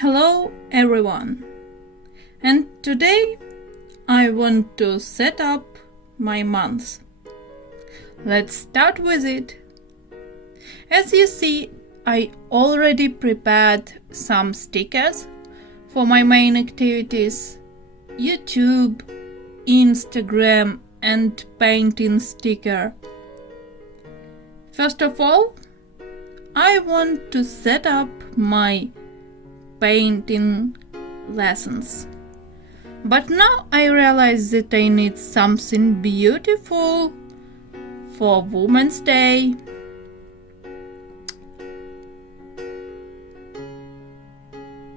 Hello everyone, and today I want to set up my month. Let's start with it. As you see, I already prepared some stickers for my main activities: YouTube, Instagram and painting sticker. First of all, I want to set up my painting lessons. But now I realize that I need something beautiful for Women's Day.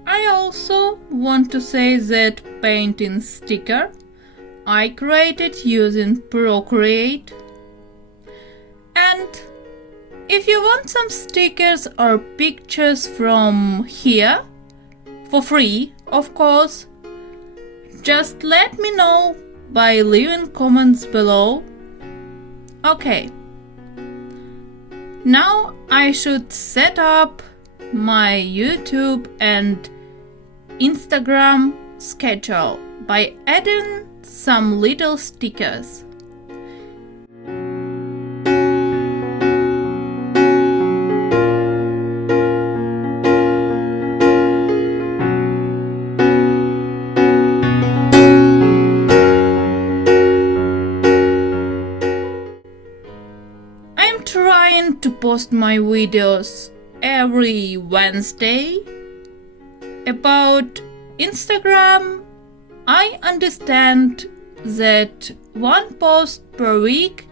I also want to say that painting sticker I created using Procreate. And if you want some stickers or pictures from here, for free, of course, just let me know by leaving comments below. Okay, now I should set up my YouTube and Instagram schedule by adding some little stickers. I'm trying to post my videos every Wednesday. About Instagram, I understand that one post per week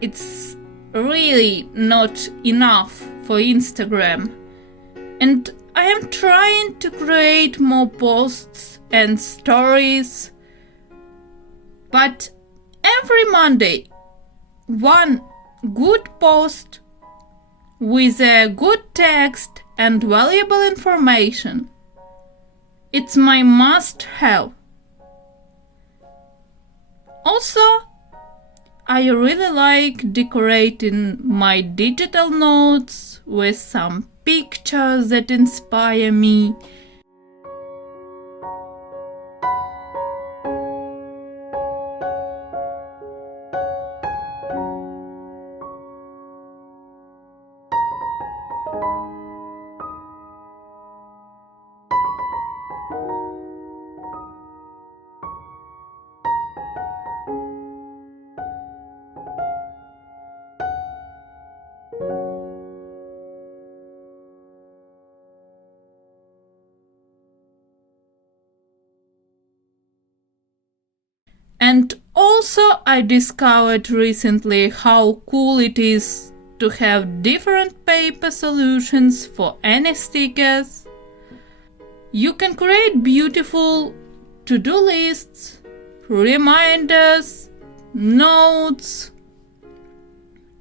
it's really not enough for Instagram, and I am trying to create more posts and stories, but every Monday one good post with a good text and valuable information. It's my must-have. Also, I really like decorating my digital notes with some pictures that inspire me. And also I discovered recently how cool it is to have different paper solutions for any stickers. You can create beautiful to-do lists, reminders, notes.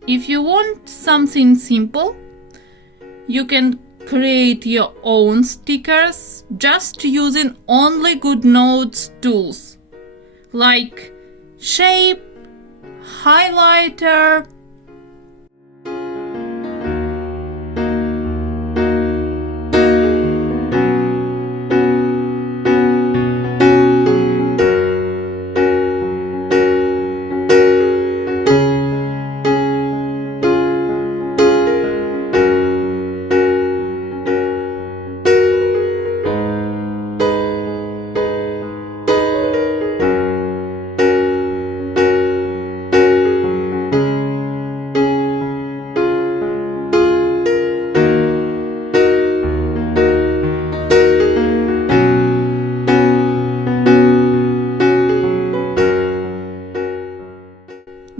If you want something simple, you can create your own stickers just using only GoodNotes tools like shape, highlighter,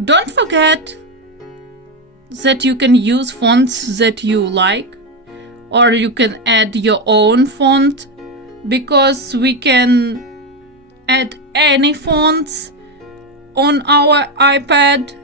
Don't forget that you can use fonts that you like, or you can add your own font, because we can add any fonts on our iPad.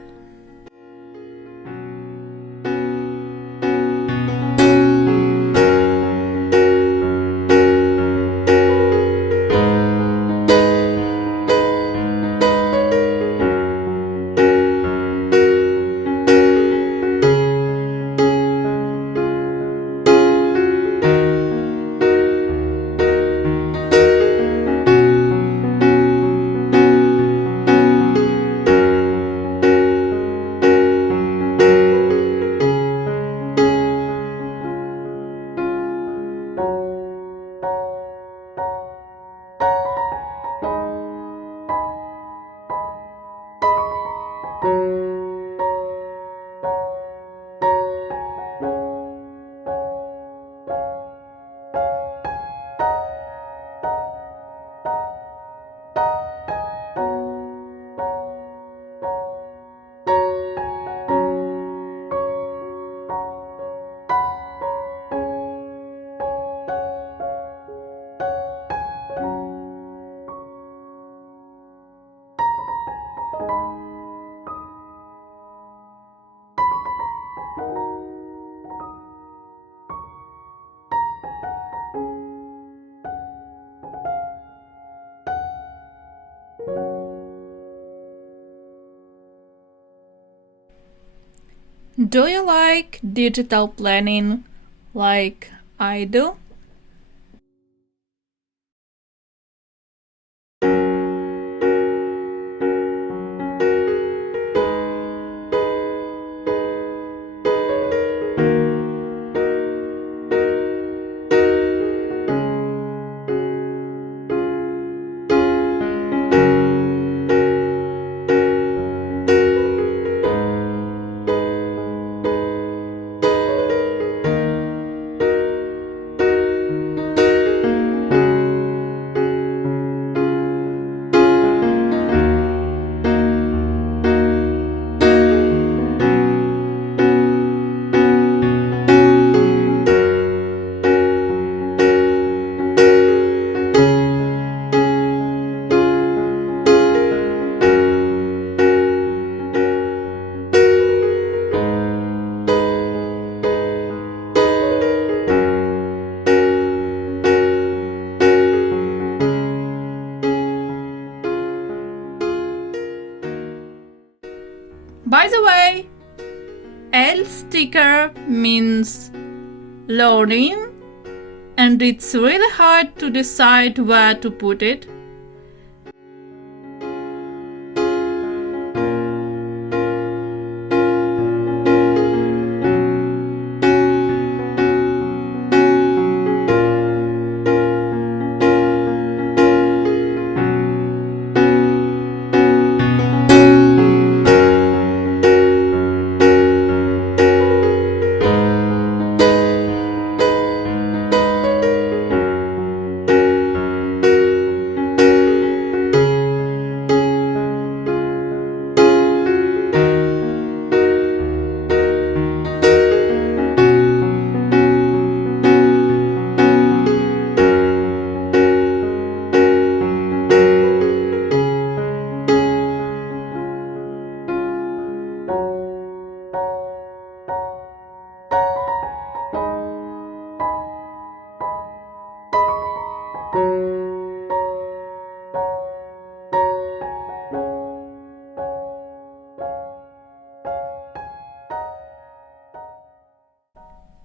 Do you like digital planning like I do? By the way, L sticker means learning, and it's really hard to decide where to put it.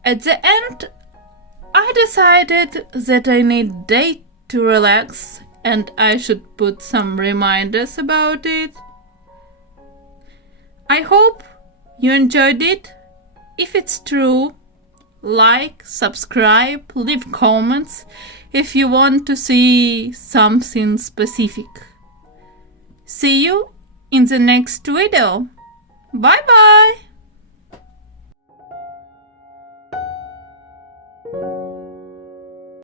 At the end, I decided that I need day to relax and I should put some reminders about it. I hope you enjoyed it. If it's true, like, subscribe, leave comments if you want to see something specific. See you in the next video. Bye bye!